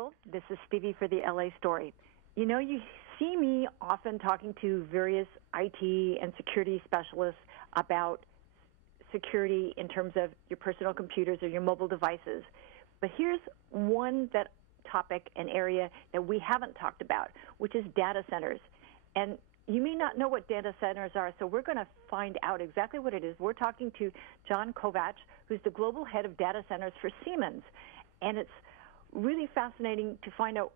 people. This is Stevie for the LA Story. You know, you see me often talking to various IT and security specialists about security in terms of your personal computers or your mobile devices. But here's one topic and area that we haven't talked about, which is data centers. And you may not know what data centers are, so we're going to find out exactly what it is. We're talking to John Kovach, who's the global head of data centers for Siemens. And it's really fascinating to find out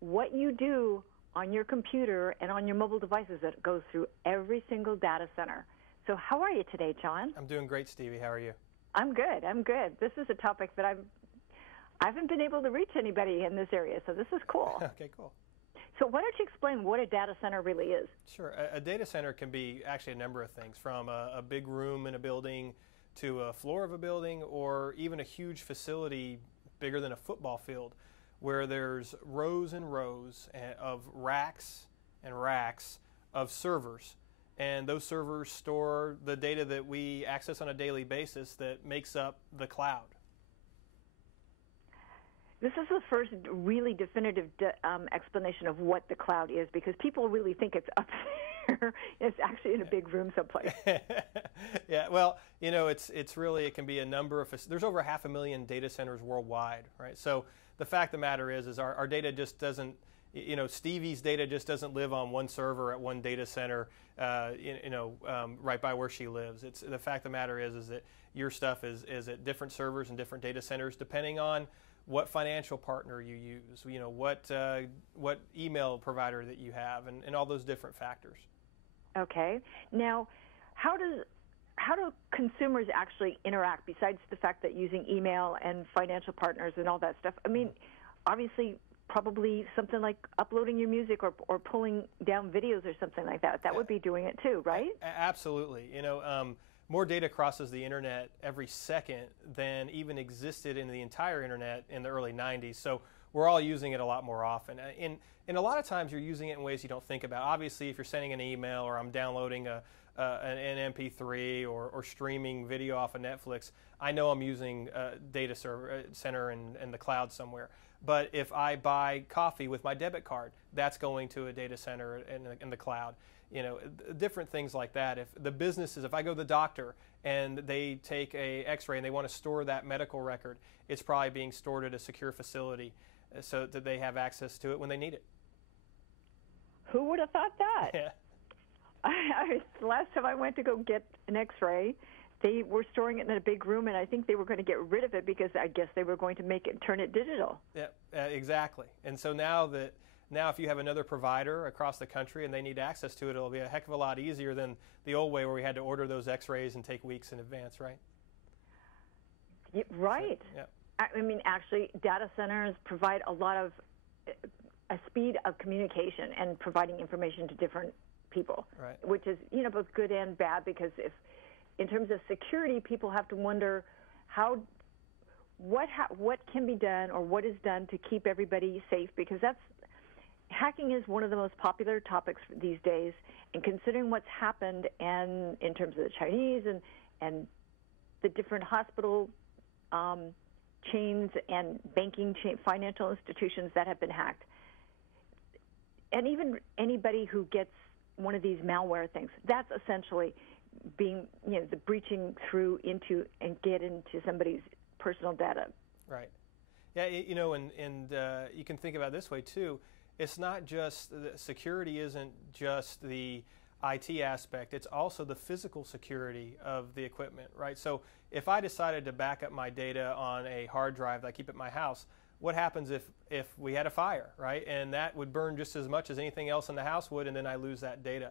what you do on your computer and on your mobile devices that goes through every single data center. So how are you today, John? I'm doing great, Stevie. How are you? I'm good. This is a topic that I haven't been able to reach anybody in this area, so this is cool. Okay, cool. So why don't you explain what a data center really is? Sure. A data center can be actually a number of things, from a big room in a building to a floor of a building, or even a huge facility bigger than a football field, where there's rows and rows of racks and racks of servers. And those servers store the data that we access on a daily basis that makes up the cloud. This is the first really definitive explanation of what the cloud is, because people really think it's up there. It's actually in a big room someplace. Yeah, well, you know, it's really, it can be a number of, there's over 500,000 data centers worldwide, right? So the fact of the matter is our data just doesn't, you know, Stevie's data just doesn't live on one server at one data center, right by where she lives. It's the fact of the matter is that your stuff is at different servers and different data centers, depending on what financial partner you use, you know, what email provider that you have, and all those different factors. Okay. Now, how do consumers actually interact besides the fact that using email and financial partners and all that stuff? I mean, obviously, probably something like uploading your music or pulling down videos or something like that. That would be doing it too, right? Absolutely. You know, more data crosses the internet every second than even existed in the entire internet in the early 90s. So we're all using it a lot more often. And a lot of times you're using it in ways you don't think about. Obviously, if you're sending an email, or I'm downloading an MP3 or streaming video off of Netflix, I know I'm using a data center in the cloud somewhere. But if I buy coffee with my debit card, that's going to a data center in the cloud. You know, different things like that. If the businesses, if I go to the doctor and they take a X-ray and they want to store that medical record, it's probably being stored at a secure facility so that they have access to it when they need it. Who would have thought that? Yeah. The last time I went to go get an X-ray, they were storing it in a big room, and I think they were going to get rid of it because I guess they were going to turn it digital. Yeah, exactly. And so now if you have another provider across the country and they need access to it, it'll be a heck of a lot easier than the old way where we had to order those X-rays and take weeks in advance, right? Yeah, right. So, yeah. I mean, actually, data centers provide a lot of a speed of communication and providing information to different people, right, which is, you know, both good and bad, because in terms of security, people have to wonder what can be done or what is done to keep everybody safe, because hacking is one of the most popular topics these days. And considering what's happened, and in terms of the Chinese and the different hospital chains and financial institutions that have been hacked, and even anybody who gets one of these malware things, that's essentially being, you know, the breaching through into and get into somebody's personal data. Right. Yeah, you know, and you can think about it this way too. It's not just, security isn't just the IT aspect, it's also the physical security of the equipment, right? So if I decided to back up my data on a hard drive that I keep at my house, what happens if we had a fire, right? And that would burn just as much as anything else in the house would, and then I lose that data.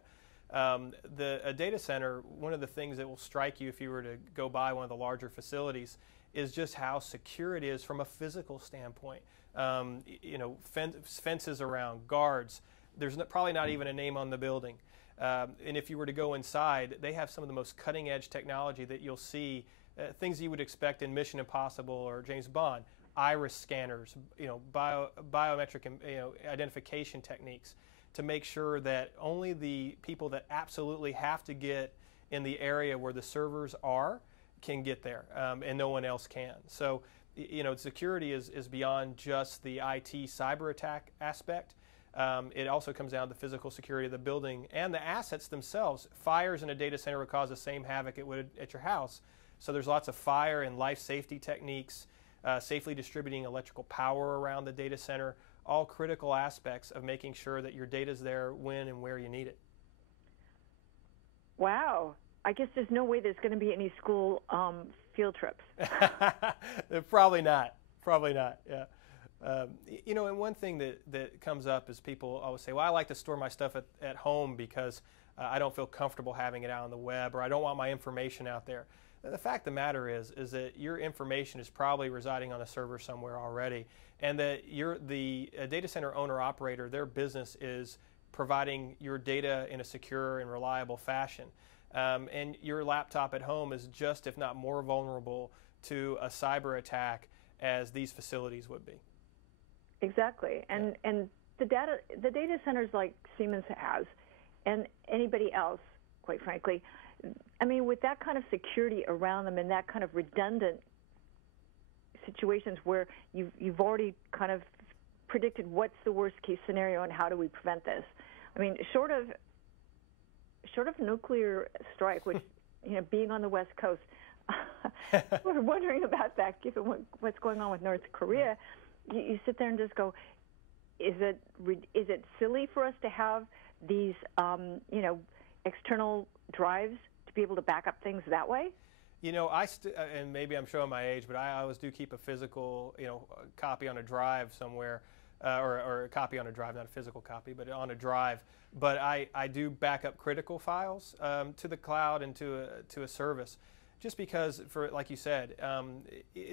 A data center, one of the things that will strike you if you were to go by one of the larger facilities is just how secure it is from a physical standpoint. You know, fences around, guards. There's probably not even a name on the building. And if you were to go inside, they have some of the most cutting-edge technology that you'll see, things you would expect in Mission Impossible or James Bond. Iris scanners, you know, biometric, you know, identification techniques to make sure that only the people that absolutely have to get in the area where the servers are can get there, and no one else can. So security is beyond just the IT cyber attack aspect. It also comes down to the physical security of the building and the assets themselves. Fires in a data center would cause the same havoc it would at your house. So there's lots of fire and life safety techniques, safely distributing electrical power around the data center, all critical aspects of making sure that your data is there when and where you need it. Wow. I guess there's no way there's going to be any school field trips. Probably not. Probably not, yeah. And one thing that comes up is people always say, well, I like to store my stuff at home because I don't feel comfortable having it out on the web, or I don't want my information out there. The fact of the matter is that your information is probably residing on a server somewhere already, and that the data center owner-operator, their business is providing your data in a secure and reliable fashion. And your laptop at home is just, if not more vulnerable to a cyber attack as these facilities would be. Exactly. And the data centers like Siemens has, and anybody else, quite frankly, I mean, with that kind of security around them and that kind of redundant situations where you've already kind of predicted what's the worst case scenario and how do we prevent this. I mean, short of nuclear strike, which being on the West Coast, we're wondering about that given what's going on with North Korea. You sit there and just go, is it silly for us to have these external drives to be able to back up things that way? And maybe I'm showing my age, but I always do keep a physical, copy on a drive somewhere, or a copy on a drive, not a physical copy, but on a drive. But I do back up critical files to the cloud and to a service, just because, like you said,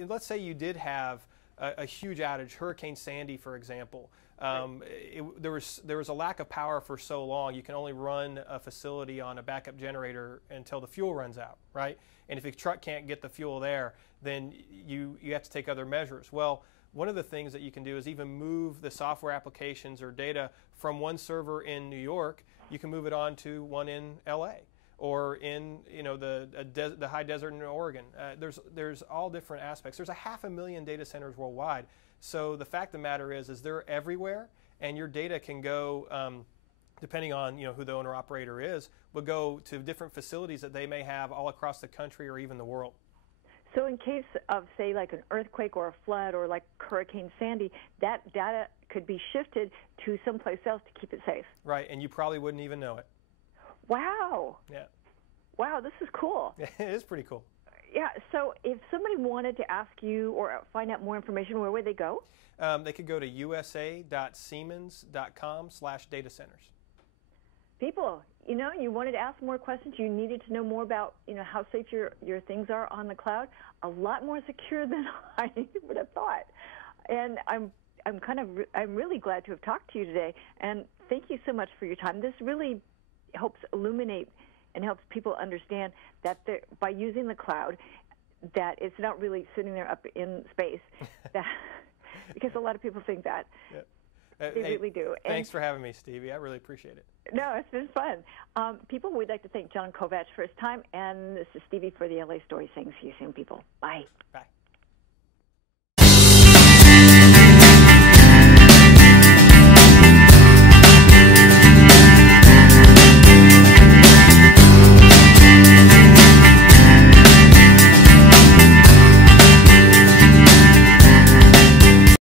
let's say you did have a huge outage, Hurricane Sandy, for example. There was a lack of power for so long. You can only run a facility on a backup generator until the fuel runs out, right? And if a truck can't get the fuel there, then you have to take other measures. Well, one of the things that you can do is even move the software applications or data from one server in New York. You can move it on to one in LA or in the high desert in Oregon. There's all different aspects. There's 500,000 data centers worldwide. So the fact of the matter is they're everywhere, and your data can go, depending on who the owner operator is, will go to different facilities that they may have all across the country or even the world. So in case of, say, like an earthquake or a flood or like Hurricane Sandy, that data could be shifted to someplace else to keep it safe. Right, and you probably wouldn't even know it. Wow. Yeah. Wow, this is cool. It is pretty cool. Yeah, so if somebody wanted to ask you or find out more information, where would they go? They could go to usa.siemens.com/data centers. People, you wanted to ask more questions, you needed to know more about, how safe your things are on the cloud, a lot more secure than I would have thought. And I'm really glad to have talked to you today, and thank you so much for your time. This really helps illuminate and helps people understand that by using the cloud, that it's not really sitting there up in space, because a lot of people think that. Yeah. They really do. Thanks for having me, Stevie. I really appreciate it. No, it's been fun. People, we'd like to thank John Kovach for his time, and this is Stevie for the LA Story saying see you soon, people. Bye. Bye.